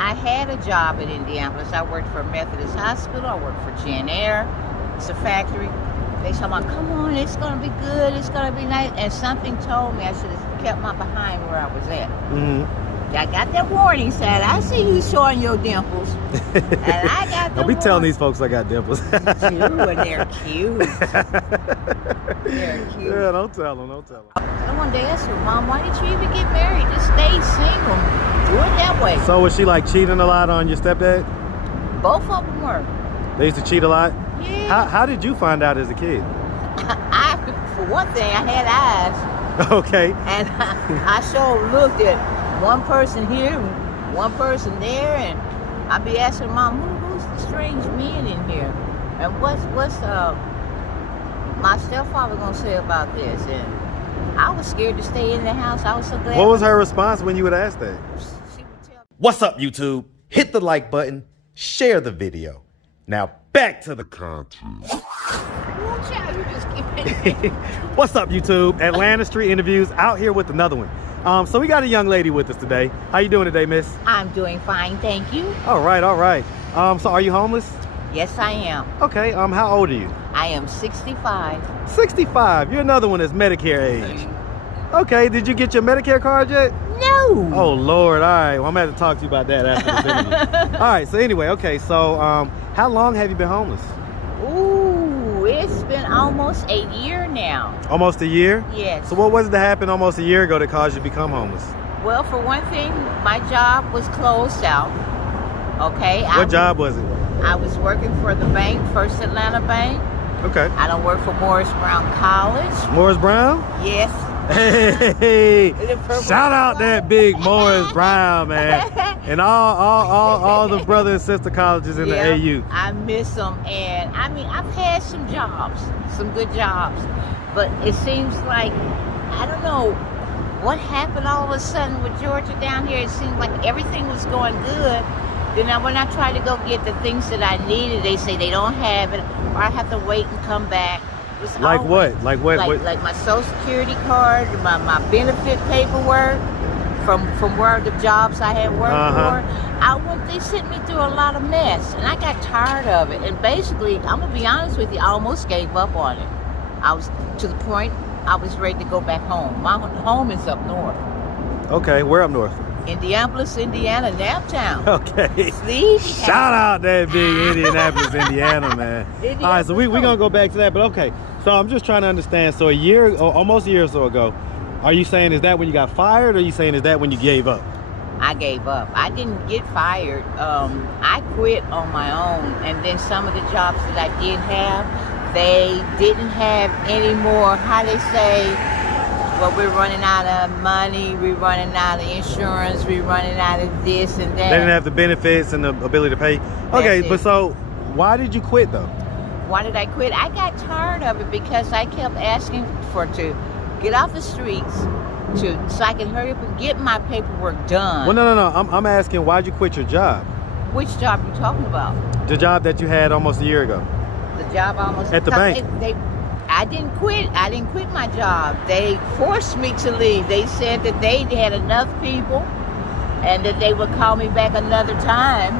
I had a job in Indianapolis. I worked for Methodist Hospital. I worked for Gen Air. It's a factory. They told me, come on, it's going to be good. It's going to be nice. And something told me I should have kept my behind where I was at. Mm-hmm. I got that warning sign. I see you showing your dimples. And I got the Don't be telling these folks I got dimples. And they're cute. They're cute. Yeah, don't tell them. Don't tell them. And one day I asked her, Mom, why did you even get married? Just stay single. Do it that way. So was she like cheating a lot on your stepdad? Both of them were. They used to cheat a lot? Yeah. How did you find out as a kid? For one thing, I had eyes. Okay. And I sure looked at one person here, one person there, and I'd be asking Mom, who's the strange men in here? And what's my stepfather gonna say about this? And I was scared to stay in the house. I was so glad. What was her response when you would ask that? She would tell me. What's up, YouTube? Hit the like button, share the video. Now back to the content. Oh, child, you just keep What's up, YouTube? Atlanta Street Interviews out here with another one. So we got a young lady with us today. How you doing today, miss? I'm doing fine, thank you. All right, all right. So are you homeless? Yes, I am. Okay, how old are you? I am 65. 65. You're another one that's Medicare age. Okay, did you get your Medicare card yet? No. Oh, Lord. All right. Well, I'm going to have to talk to you about that after this interview. All right. So anyway, okay. So how long have you been homeless? Ooh, it's been almost a year now. Almost a year? Yes. So what was it that happened almost a year ago that caused you to become homeless? Well, for one thing, my job was closed out. Okay. What job was it? I was working for the bank, First Atlanta Bank. Okay. I don't work for Morris Brown College. Morris Brown? Yes. Hey, shout out that big Morris Brown, man. And all the brother and sister colleges in the AU. I miss them. And I mean, I've had some jobs, some good jobs. But it seems like, I don't know what happened all of a sudden with Georgia down here. It seemed like everything was going good. Then when I try to go get the things that I needed, they say they don't have it, or I have to wait and come back. Like what? Like what? Like my Social Security card, my benefit paperwork from where the jobs I had worked for. They sent me through a lot of mess, and I got tired of it. And basically, I'm gonna be honest with you, I almost gave up on it. I was to the point I was ready to go back home. My home is up north. Okay, where up north? Indianapolis, Indiana, Naptown. Okay. See? Shout out that big Indianapolis, Indiana, man. All right, so we're going to go back to that, but okay. So I'm just trying to understand. So almost a year or so ago, are you saying is that when you got fired, or are you saying is that when you gave up? I gave up. I didn't get fired. I quit on my own, and then some of the jobs that I did have, they didn't have any more, how they say, well, we're running out of money, we're running out of insurance, we're running out of this and that. They didn't have the benefits and the ability to pay. Okay, but so why did you quit though? Why did I quit? I got tired of it because I kept asking to get off the streets so I can hurry up and get my paperwork done. Well, no. I'm asking, why'd you quit your job? Which job are you talking about? The job that you had almost a year ago. The job almost at the bank. I didn't quit. I didn't quit my job. They forced me to leave. They said that they had enough people and that they would call me back another time.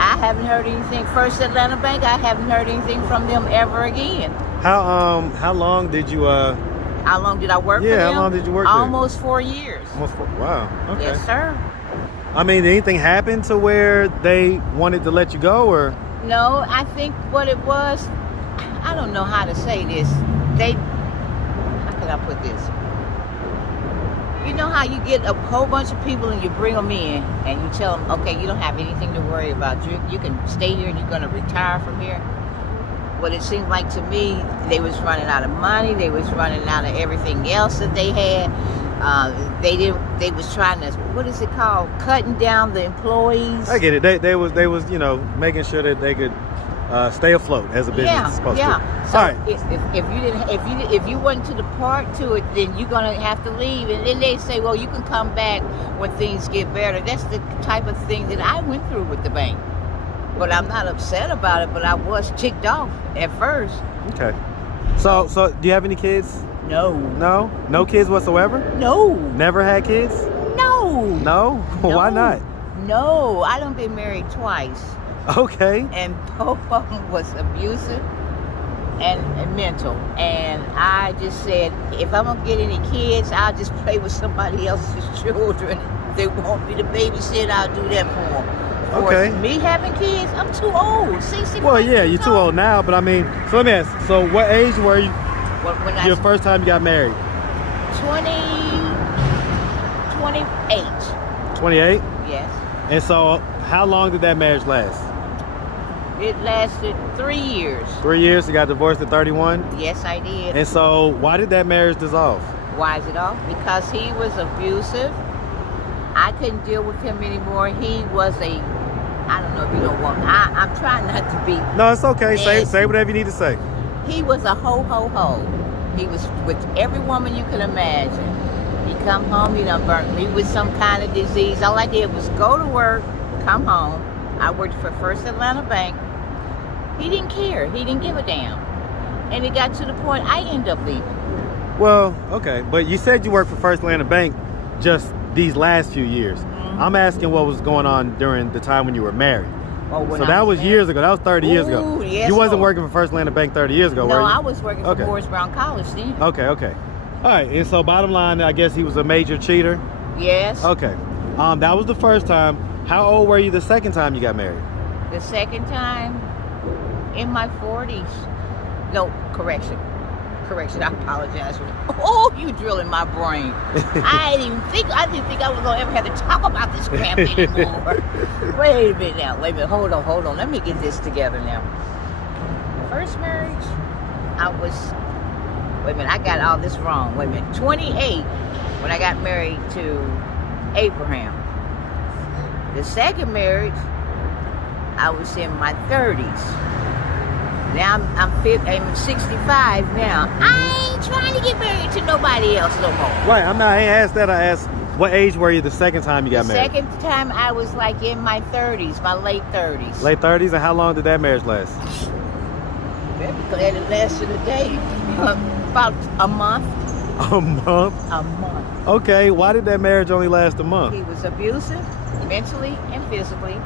I haven't heard anything. First Atlanta Bank, I haven't heard anything from them ever again. How long did you How long did I work for them? Yeah, how long did you work there? Almost 4 years. Wow. Okay. Yes, sir. I mean, did anything happen to where they wanted to let you go, or? No, I think what it was, I don't know how to say this. How can I put this? You know how you get a whole bunch of people and you bring them in and you tell them, okay, you don't have anything to worry about. You can stay here and you're going to retire from here. What it seemed like to me, they was running out of money. They was running out of everything else that they had. They was trying to, what is it called? Cutting down the employees. I get it. They was making sure that they could stay afloat as a business is supposed to. So all right. If you wasn't to depart to it, then you're gonna have to leave. And then they say, well, you can come back when things get better. That's the type of thing that I went through with the bank. But I'm not upset about it. But I was ticked off at first. Okay. So do you have any kids? No. No kids whatsoever? No. Never had kids? No. No? Why not? No, I done been married twice. Okay. And both of them was abusive and mental. And I just said, if I'm gonna get any kids, I'll just play with somebody else's children. If they want me to babysit, I'll do that for them. Okay. For me having kids, I'm too old. 65 Well, yeah, years you're too old now, but I mean, so let me ask. So what age were you When your first time you got married? 28. 28? Yes. And so how long did that marriage last? It lasted 3 years. 3 years, you got divorced at 31? Yes, I did. And so why did that marriage dissolve? Why is it off? Because he was abusive. I couldn't deal with him anymore. He was I don't know if you don't want, I'm trying not to be. No, it's okay. Say whatever you need to say. He was a ho. He was with every woman you can imagine. He come home, he done burnt me with some kind of disease. All I did was go to work, come home. I worked for First Atlanta Bank. He didn't care. He didn't give a damn. And it got to the point I ended up leaving. Well, okay. But you said you worked for First Atlanta Bank just these last few years. Mm-hmm. I'm asking what was going on during the time when you were married. Oh, when So I that was married? years ago. That was 30 years ago. Ooh, yes, You wasn't Lord. working for First Atlanta Bank 30 years ago, were No, you? I was working for Okay. Morris Brown College then. Okay. All right. And so bottom line, I guess he was a major cheater. Yes. Okay. That was the first time. How old were you the second time you got married? The second time, in my 40s. No, correction. I apologize for that. Oh, you drilling my brain. I didn't think I was gonna ever have to talk about this crap anymore. Wait a minute. Hold on. Let me get this together now. First marriage, I got all this wrong. 28 when I got married to Abraham. The second marriage, I was in my 30s. Now I'm 65 now. I ain't trying to get married to nobody else no more. Right. I ain't asked that. I asked what age were you the second time you got The married? second time I was like in my 30s, my late 30s. Late 30s. And how long did that marriage last? Very glad it lasted a day. About a month. A month. A month. Okay. Why did that marriage only last a month? He was abusive, mentally and physically.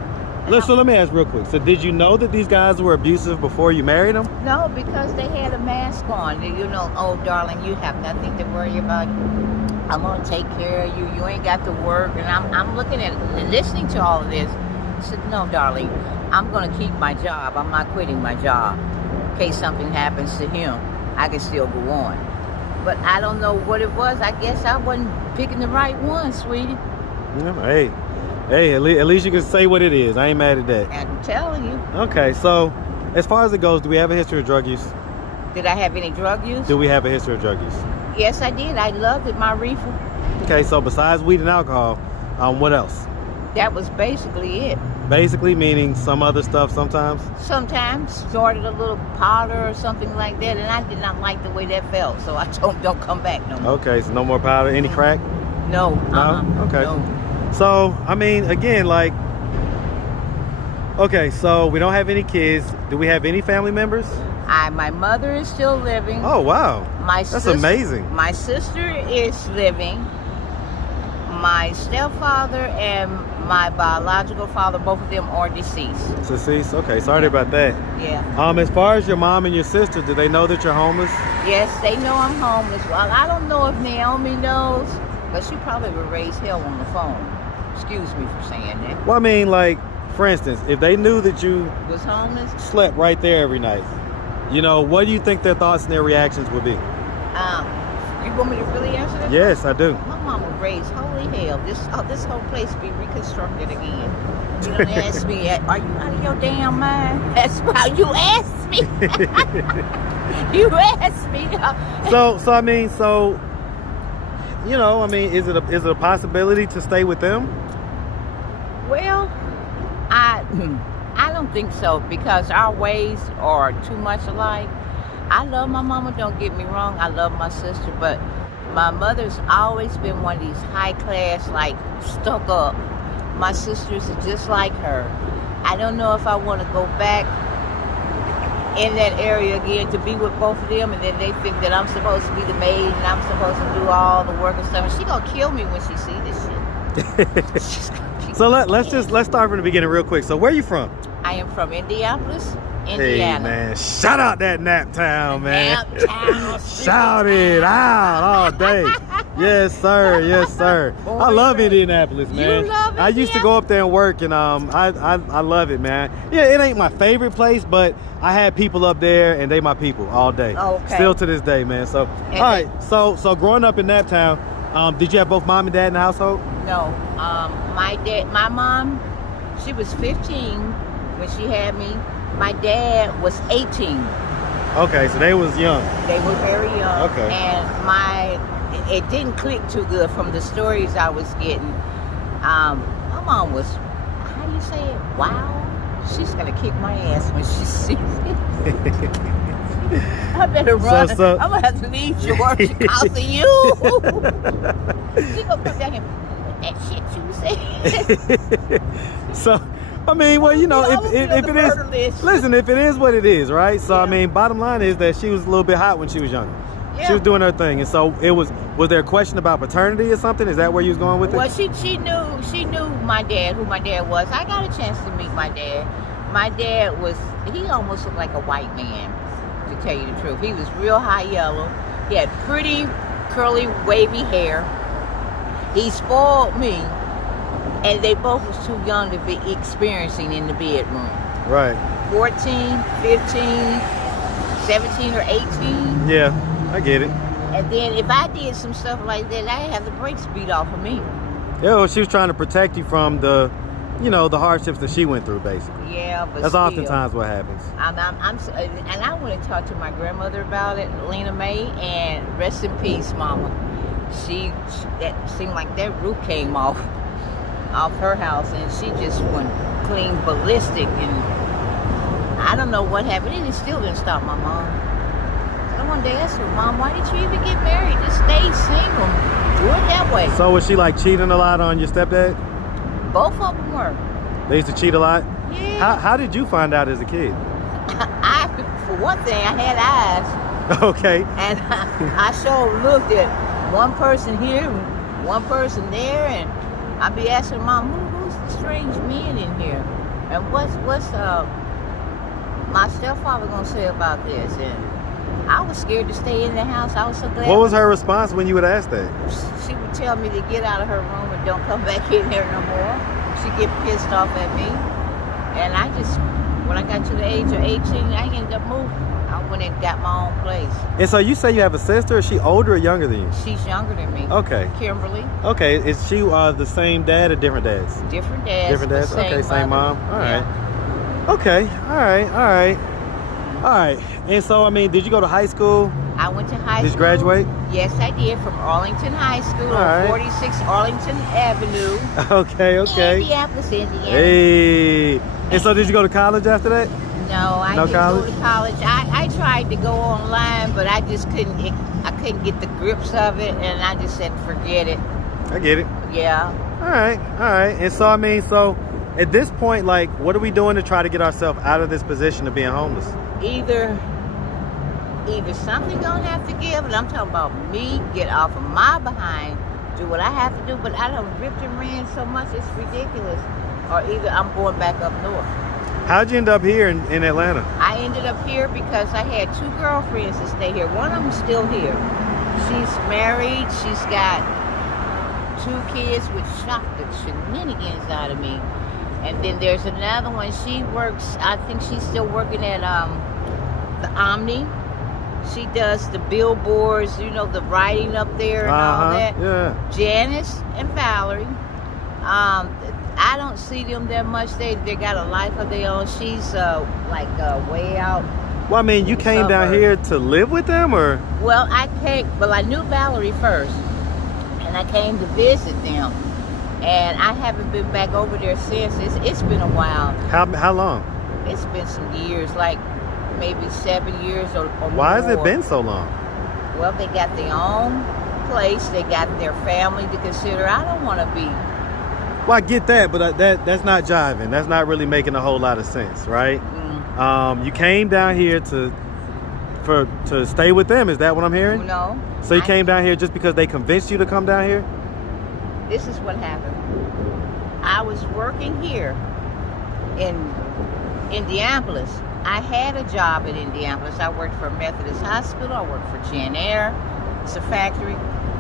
So let me ask real quick. So did you know that these guys were abusive before you married them? No, because they had a mask on. You know, oh, darling, you have nothing to worry about. I'm going to take care of you. You ain't got to work. And I'm looking at and listening to all of this. I said, no, darling, I'm going to keep my job. I'm not quitting my job. In case something happens to him, I can still go on. But I don't know what it was. I guess I wasn't picking the right one, sweetie. Yeah, hey, at least you can say what it is. I ain't mad at that. I'm telling you. Okay, so as far as it goes, do we have a history of drug use? Did I have any drug use? Do we have a history of drug use? Yes, I did. I loved it, my reefer. Okay, so besides weed and alcohol, what else? That was basically it. Basically meaning some other stuff sometimes? Sometimes snorted a little powder or something like that, and I did not like the way that felt, so I don't come back no more. Okay, so no more powder. Any crack? No. Okay. No. So, I mean, again, like, okay, so we don't have any kids. Do we have any family members? My mother is still living. Oh, wow. That's amazing. My sister is living. My stepfather and my biological father, both of them are deceased. Deceased? Okay, sorry about that. Yeah. As far as your mom and your sister, do they know that you're homeless? Yes, they know I'm homeless. Well, I don't know if Naomi knows, but she probably would raise hell on the phone. Excuse me for saying that. Well, I mean, like, for instance, if they knew that you Was homeless? slept right there every night, you know, what do you think their thoughts and their reactions would be? You want me to really answer that? Yes, I do. My mama raised holy hell. This whole place be reconstructed again. You don't ask me, are you out of your damn mind? That's why you asked me. You asked me. So you know, I mean, is it a possibility to stay with them? Well, I don't think so, because our ways are too much alike. I love my mama, don't get me wrong. I love my sister, but my mother's always been one of these high class, like, stuck up. My sisters are just like her. I don't know if I want to go back in that area again to be with both of them, and then they think that I'm supposed to be the maid and I'm supposed to do all the work and stuff. And she gonna kill me when she see this shit. She's gonna kill me. So let's start from the beginning real quick. So where you from? I am from Indianapolis, Hey Indiana. man, shout out that Nap Town, man. Nap Town. Shout it out all day. Yes, sir. Yes, sir. Boy, I love right. Indianapolis, man. You love I used to go up there and work, and I love it, man. Yeah, it ain't my favorite place, but I had people up there, and they my people all day. Okay. Still to this day, man. So, And all right. So growing up in Nap Town, did you have both mom and dad in the household? No, my mom, she was 15 when she had me. My dad was 18. Okay, so they was young. They were very young. Okay. And it didn't click too good from the stories I was getting. My mom was, how do you say it? Wow. She's gonna kick my ass when she sees it. I better run. So- I'm gonna have to leave George because of you. She gonna come down here. What that shit you said? So, I mean, well, you know, I would be on if the it murder is, list. listen, if it is what it is, right? So, I Yeah. mean, bottom line is that she was a little bit hot when she was younger. Yeah. She was doing her thing, and so was there a question about paternity or something? Is that where you was going with it? Well, she knew my dad, who my dad was. I got a chance to meet my dad. My dad he almost looked like a white man, to tell you the truth. He was real high yellow. He had pretty curly wavy hair. He spoiled me, and they both was too young to be experiencing in the bedroom. Right. 14, 15, 17 or 18. Yeah, I get it. And then if I did some stuff like that, I'd have the brakes beat off of me. Yeah, well, she was trying to protect you from the hardships that she went through, basically. Yeah, but That's still. oftentimes what happens. And I want to talk to my grandmother about it, Lena May, and rest in peace, Mama. That seemed like that roof came off her house, and she just went clean ballistic, and I don't know what happened. It still didn't stop my mom. I wanted to ask her, Mom, why did you even get married? Just stay single. Do it that way. So was she like cheating a lot on your stepdad? Both of them were. They used to cheat a lot? Yeah. How did you find out as a kid? For one thing, I had eyes. Okay. And I sure looked at one person here and one person there, and I'd be asking Mom, who's the strange men in here? And what's my stepfather gonna say about this? And I was scared to stay in the house. I was so glad. What was her response when you would ask that? She would tell me to get out of her room and don't come back in there no more. She'd get pissed off at me. And when I got to the age of 18, I ended up moving. I went and got my own place. And so you say you have a sister? Is she older or younger than you? She's younger than me. Okay. Kimberly. Okay. Is she the same dad or different dads? Different dads. Different dads? Same Okay, same mother. mom. All right. Yeah. Okay. All right. And so, I mean, did you go to high school? I went to high school. Did you graduate? Yes, I did, from Arlington High School All right. on 46 Arlington Avenue. Okay. Indianapolis, Indiana. Hey. And so did you go to college after that? No, I didn't go to college. I tried to go online, but I just couldn't get the grips of it, and I just said, forget it. I get it. Yeah. All right. And so, I mean, at this point, like, what are we doing to try to get ourselves out of this position of being homeless? Either something gonna have to give, and I'm talking about me, get off of my behind, do what I have to do, but I done ripped and ran so much, it's ridiculous. Or either I'm going back up north. How'd you end up here in Atlanta? I ended up here because I had two girlfriends that stay here. One of them's still here. She's married, she's got 2 kids, which shocked the shenanigans out of me. And then there's another one, she works, I think she's still working at the Omni. She does the billboards, the writing up there and all that. Yeah. Janice and Valerie. I don't see them that much. They got a life of their own. She's way out. Well, I mean, you came down here to live with them, or? Well, I knew Valerie first, and I came to visit them. And I haven't been back over there since. It's been a while. How long? It's been some years, like maybe 7 years or more. Why has it been so long? Well, they got their own place. They got their family to consider. I don't want to be. Well, I get that, but that's not jiving. That's not really making a whole lot of sense, right? You came down here to stay with them. Is that what I'm hearing? No. So you came down here just because they convinced you to come down here? This is what happened. I was working here in Indianapolis. I had a job in Indianapolis. I worked for Methodist Hospital. I worked for Jen Air. It's a factory.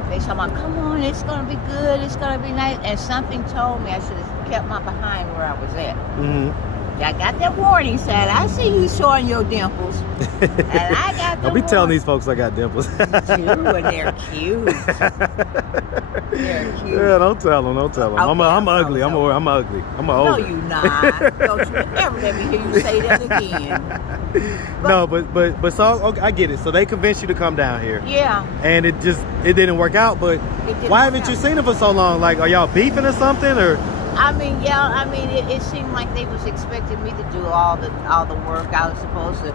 They told me, come on, it's going to be good. It's going to be nice. And something told me I should have kept my behind where I was at. Mm-hmm. I got that warning sign. I see you showing your dimples. And I got the Don't be telling these folks I got dimples. Dude, and they're cute. They're cute. Yeah, don't tell them. Don't tell them. Okay, I'm ugly. I'm ugly. I'm an No, ogre. you not. Don't you ever let me hear you say that again. No, but so okay, I get it. So they convinced you to come down here. Yeah. And it didn't work out. But didn't why work haven't you out. seen them for so long? Like, are y'all beefing or something? Or I mean, yeah. I mean, it seemed like they was expecting me to do all the work I was supposed to.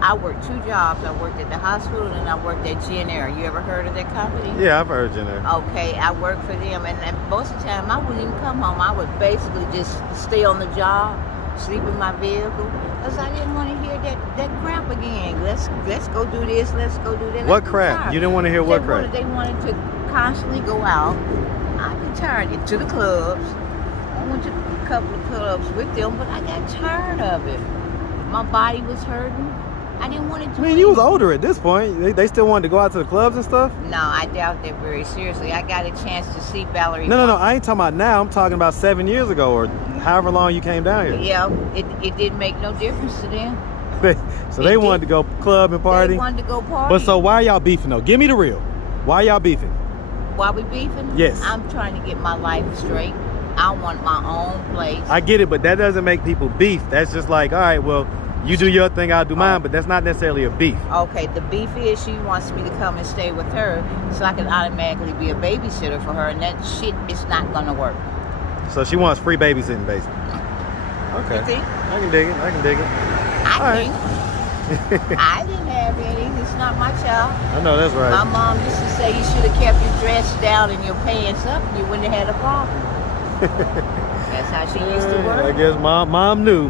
I worked 2 jobs. I worked at the hospital and I worked at Jen Air. You ever heard of that company? yeah, I've heard you there. Okay, I worked for them, and most of the time I wouldn't even come home. I would basically just stay on the job, sleep in my vehicle, because I didn't want to hear that crap again. Let's go do this. Let's go do that. What I'm crap? tired. You didn't want to hear what crap? They wanted to constantly go out. I got tired. To the clubs. I went to a couple of clubs with them, but I got tired of it. My body was hurting. I didn't want to do I mean, you was older at this point. They still wanted to go out to the clubs and stuff? No, I doubt that very seriously. I got a chance to see Valerie. No. I ain't talking about now. I'm talking about 7 years ago or however long you came down here. Yeah, it didn't make no difference to them. So they wanted to go club and party? They wanted to go party. But so why y'all beefing though? Give me the real. Why y'all beefing? Why we beefing? Yes. I'm trying to get my life straight. I want my own place. I get it, but that doesn't make people beef. That's just like, all right, well, you do your thing, I'll do mine, but that's not necessarily a beef. Okay, the beef is she wants me to come and stay with her so I can automatically be a babysitter for her, and that shit is not gonna work. So she wants free babysitting, basically. Okay. You think? I can dig it. I think. I didn't have any. It's not my child. I know that's right. My mom used to say you should have kept your dress down and your pants up, and you wouldn't have had a problem. That's how she used to work. I guess mom knew.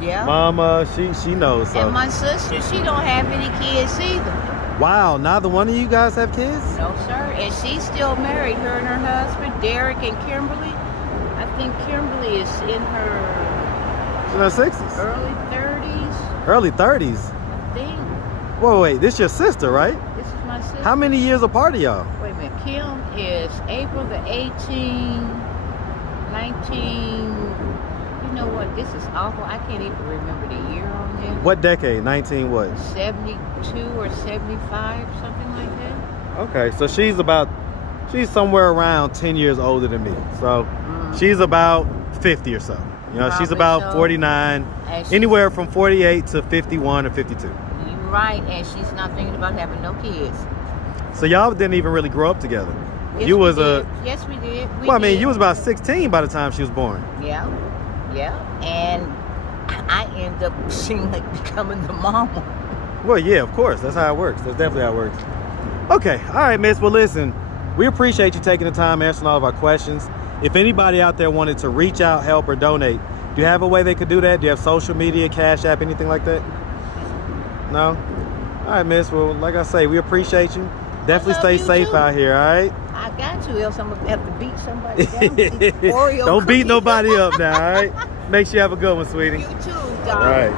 Yeah. Mom, she knows. So. And my sister, she don't have any kids either. Wow, neither one of you guys have kids? No, sir. And she's still married, her and her husband, Derek and Kimberly. I think Kimberly is in her In her 60s. early 30s, Early 30s. I think. Wait, this your sister, right? This is my sister. How many years apart are y'all? Wait a minute. Kim is April the 18th. 19, you know what, this is awful. I can't even remember the year on this. What decade? 19 what? 72 or 75, something like that. Okay, so she's somewhere around 10 years older than me. So she's about 50 or so. You know, she's Probably about so. 49, And she's- anywhere from 48 to 51 or 52. You're right, and she's not thinking about having no kids. So y'all didn't even really grow up together. Yes, You we was did. Yes, we did. Well, I mean, did. you was about 16 by the time she was born. Yeah, and I end up seeming like becoming the mama. Well, yeah, of course. That's how it works. That's definitely how it works. Okay. All right, miss. Well, listen, we appreciate you taking the time answering all of our questions. If anybody out there wanted to reach out, help, or donate, do you have a way they could do that? Do you have social media, Cash App, anything like that? No? All right, miss. Well, like I say, we appreciate you. Definitely stay safe too. out here, all right? I got to, else I'm going to have to beat somebody down with these Oreo Don't beat cookies. nobody up now, all right? Make sure you have a good one, sweetie. You too, darling. All right.